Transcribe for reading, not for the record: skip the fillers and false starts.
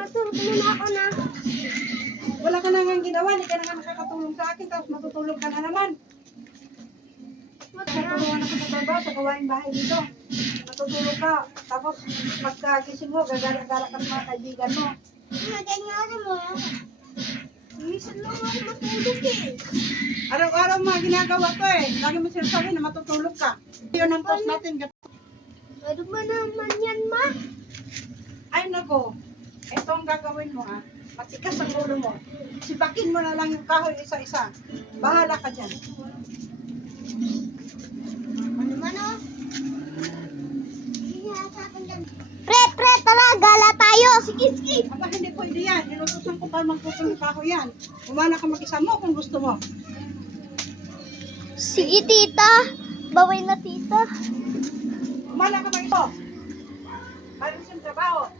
matulog muna ako na. Wala ka na nga ginawa, hindi ka na nga nakakatulong sa akin, tapos matutulog ka na naman. Natulungan ako sa trabaho, sa gawaing bahay dito. Matutulog ka, tapos pagkagising mo, gagala-gala ka sa mga kaibigan mo. Ganyan mo. Minsan lang ako matulog eh. Araw-araw mga ginagawa ko eh. Lagi mo sinasabi na matutulog ka. Yun ang post natin. Ano ba naman yan, ma? Ay nako, ito ang gagawin mo ha. Matikas ang ulo mo. Sipakin mo na lang yung kahoy isa-isa. Bahala ka dyan. Ano man oh? Pre, tara, gala tayo. Sige. Aba, hindi pwede yan. Nilutusan ko pa magpupun yung kahoy yan. Umana ka mag-isa mo kung gusto mo. Sige, tita. Baway na, tita. Umana ka mag-isa. Ayos yung trabaho.